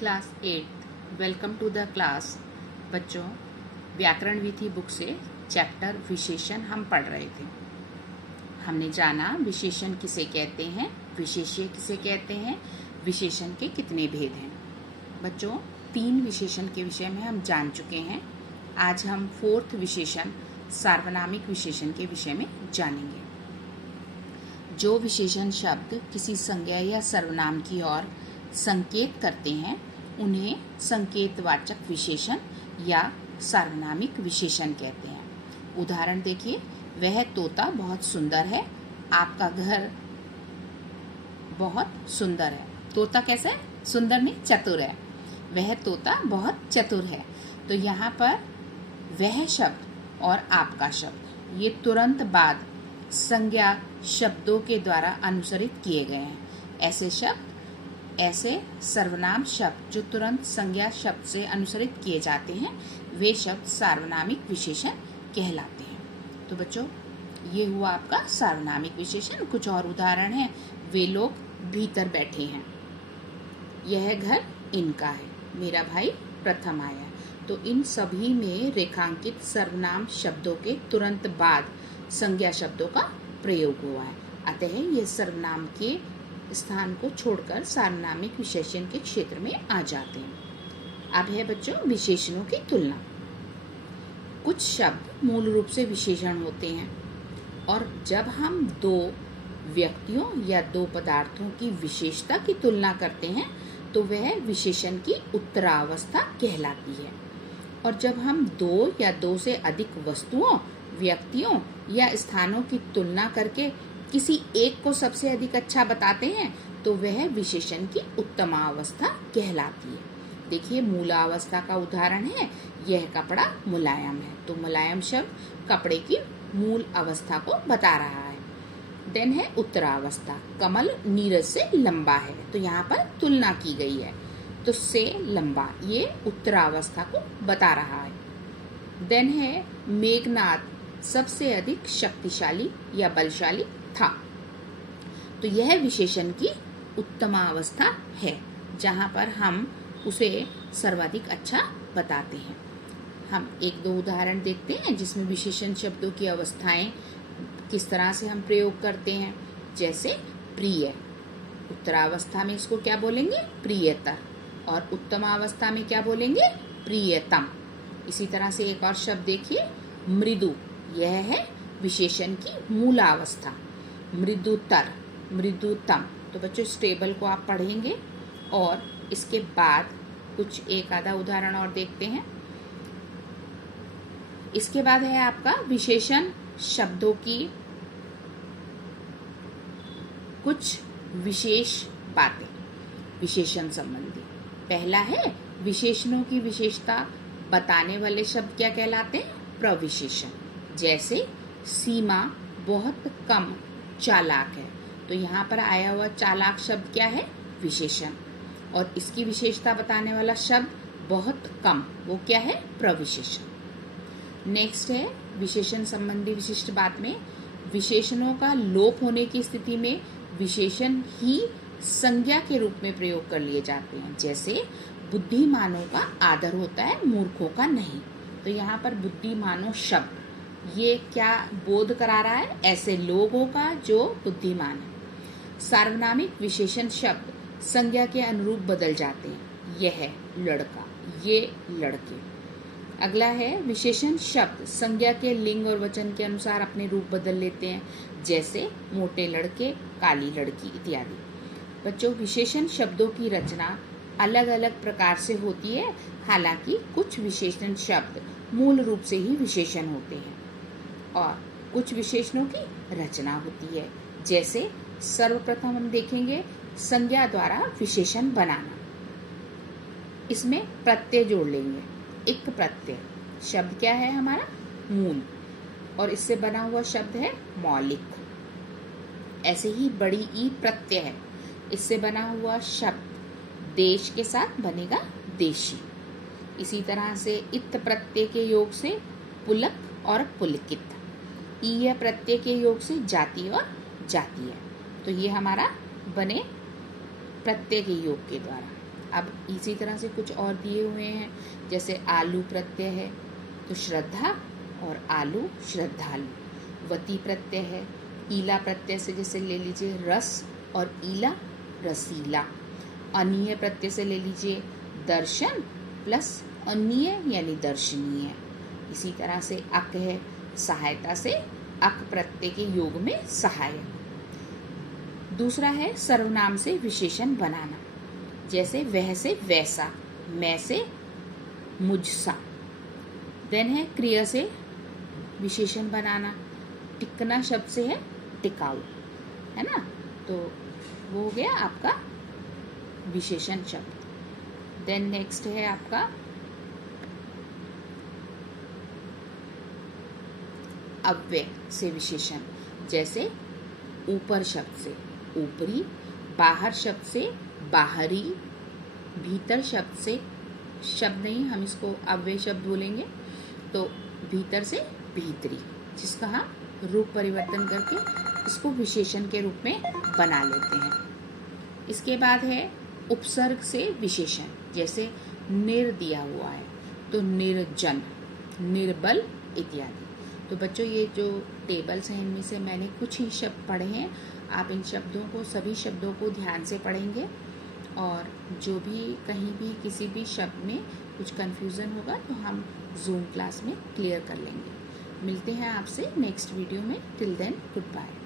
Class 8 welcome to the class. बच्चों, व्याकरण विधि book से चैप्टर विशेषण हम पढ़ रहे थे। हमने जाना विशेषण किसे कहते हैं, विशेष्य किसे कहते हैं, विशेषण के कितने भेद हैं। बच्चों, 3 विशेषण के विषय में हम जान चुके हैं। आज हम 4th विशेषण सार्वनामिक विशेषण के विषय में जानेंगे। जो विशेषण शब्द किसी संज्ञा या सर्वनाम की ओर संकेत करते हैं उन्हें संकेतवाचक विशेषण या सार्वनामिक विशेषण कहते हैं। उदाहरण देखिए, वह तोता बहुत सुंदर है, आपका घर बहुत सुंदर है। तोता कैसा है? सुंदर में चतुर है। वह तोता बहुत चतुर है। तो यहाँ पर वह शब्द और आपका शब्द ये तुरंत बाद संज्ञा शब्दों के द्वारा अनुसरित किए गए हैं। ऐसे सर्वनाम शब्द जो तुरंत संज्ञा शब्द से अनुसरित किए जाते हैं वे शब्द सार्वनामिक विशेषण कहलाते हैं। तो बच्चों, ये हुआ आपका सार्वनामिक विशेषण। कुछ और उदाहरण हैं। वे लोग भीतर बैठे हैं, यह घर इनका है, मेरा भाई प्रथम आया। तो इन सभी में रेखांकित सर्वनाम शब्दों के तुरंत बाद संज्ञा शब्दों का प्रयोग हुआ है। अतः ये सर्वनाम के स्थान को छोड़कर सार्वनामिक विशेषण के क्षेत्र में आ जाते हैं। अब है बच्चों विशेषणों की तुलना। कुछ शब्द मूल रूप से विशेषण होते हैं और जब हम 2 व्यक्तियों या 2 पदार्थों की विशेषता की तुलना करते हैं तो वह विशेषण की उत्तरावस्था कहलाती है। और जब हम 2 या 2 से अधिक वस्तुओं, व्यक्तियों या स्थानों की तुलना करके किसी एक को सबसे अधिक अच्छा बताते हैं तो वह विशेषण की उत्तमावस्था कहलाती है। देखिए, मूलावस्था का उदाहरण है, यह कपड़ा मुलायम है। तो मुलायम शब्द कपड़े की मूल अवस्था को बता रहा है। देन है उत्तरावस्था, कमल नीरज से लंबा है। तो यहाँ पर तुलना की गई है, तो से लंबा, ये उत्तरावस्था को बता रहा है। देन है मेघनाद सबसे अधिक शक्तिशाली या बलशाली था। तो यह विशेषण की उत्तमावस्था है जहां पर हम उसे सर्वाधिक अच्छा बताते हैं। हम 1-2 उदाहरण देखते हैं जिसमें विशेषण शब्दों की अवस्थाएं किस तरह से हम प्रयोग करते हैं। जैसे प्रिय, उत्तरावस्था में इसको क्या बोलेंगे? प्रियतर। और उत्तमावस्था में क्या बोलेंगे? प्रियतम। इसी तरह से एक और शब्द देखिए, मृदु, यह है विशेषण की मूलावस्था। मृदुतर, मृदुतम। तो बच्चों, इस टेबल को आप पढ़ेंगे और इसके बाद कुछ एक आधा उदाहरण और देखते हैं। इसके बाद है आपका विशेषण शब्दों की कुछ विशेष बातें विशेषण संबंधी। पहला है विशेषणों की विशेषता बताने वाले शब्द क्या कहलाते हैं? प्रविशेषण। जैसे सीमा बहुत कम चालाक है। तो यहाँ पर आया हुआ चालाक शब्द क्या है? विशेषण। और इसकी विशेषता बताने वाला शब्द बहुत कम, वो क्या है? प्रविशेषण। नेक्स्ट है विशेषण संबंधी विशिष्ट बात में विशेषणों का लोप होने की स्थिति में विशेषण ही संज्ञा के रूप में प्रयोग कर लिए जाते हैं। जैसे बुद्धिमानों का आदर होता है, मूर्खों का नहीं। तो यहाँ पर बुद्धिमानों शब्द ये क्या बोध करा रहा है? ऐसे लोगों का जो बुद्धिमान है। सार्वनामिक विशेषण शब्द संज्ञा के अनुरूप बदल जाते हैं। यह लड़का, ये लड़के। अगला है विशेषण शब्द संज्ञा के लिंग और वचन के अनुसार अपने रूप बदल लेते हैं। जैसे मोटे लड़के, काली लड़की इत्यादि। बच्चों, विशेषण शब्दों की रचना अलग अलग प्रकार से होती है। हालांकि कुछ विशेषण शब्द मूल रूप से ही विशेषण होते हैं और कुछ विशेषणों की रचना होती है। जैसे सर्वप्रथम हम देखेंगे संज्ञा द्वारा विशेषण बनाना। इसमें प्रत्यय जोड़ लेंगे। इक प्रत्यय शब्द क्या है हमारा? मूल। और इससे बना हुआ शब्द है मौलिक। ऐसे ही बड़ी ई प्रत्यय है, इससे बना हुआ शब्द देश के साथ बनेगा देशी। इसी तरह से इत प्रत्यय के योग से पुलक और पुलकित। ईय प्रत्यय के योग से जाति और जातीय। तो ये हमारा बने प्रत्यय के योग के द्वारा। अब इसी तरह से कुछ और दिए हुए हैं, जैसे आलू प्रत्यय है तो श्रद्धा और आलू श्रद्धालु। वती प्रत्यय है, ईला प्रत्यय से जैसे ले लीजिए रस और ईला रसीला। अनीय प्रत्यय से ले लीजिए दर्शन प्लस अनीय यानी दर्शनीय। इसी तरह से अक है, सहायता से अक प्रत्यय के योग में सहायक। दूसरा है सर्वनाम से विशेषण बनाना, जैसे वह से वैसा, मैं से मुझसा। देन है क्रिया से विशेषण बनाना, टिकना शब्द से है टिकाऊ, है ना। तो वो हो गया आपका विशेषण शब्द। देन नेक्स्ट है आपका अव्यय से विशेषण, जैसे ऊपर शब्द से ऊपरी, बाहर शब्द से बाहरी, भीतर शब्द से, शब्द नहीं हम इसको अव्यय शब्द बोलेंगे, तो भीतर से भीतरी, जिसका हम रूप परिवर्तन करके इसको विशेषण के रूप में बना लेते हैं। इसके बाद है उपसर्ग से विशेषण, जैसे निर दिया हुआ है तो निर्जन, निर्बल इत्यादि। तो बच्चों ये जो टेबल्स हैं इनमें से मैंने कुछ ही शब्द पढ़े हैं, आप इन शब्दों को, सभी शब्दों को ध्यान से पढ़ेंगे और जो भी कहीं भी किसी भी शब्द में कुछ कन्फ्यूज़न होगा तो हम जूम क्लास में क्लियर कर लेंगे। मिलते हैं आपसे नेक्स्ट वीडियो में। Till then good bye.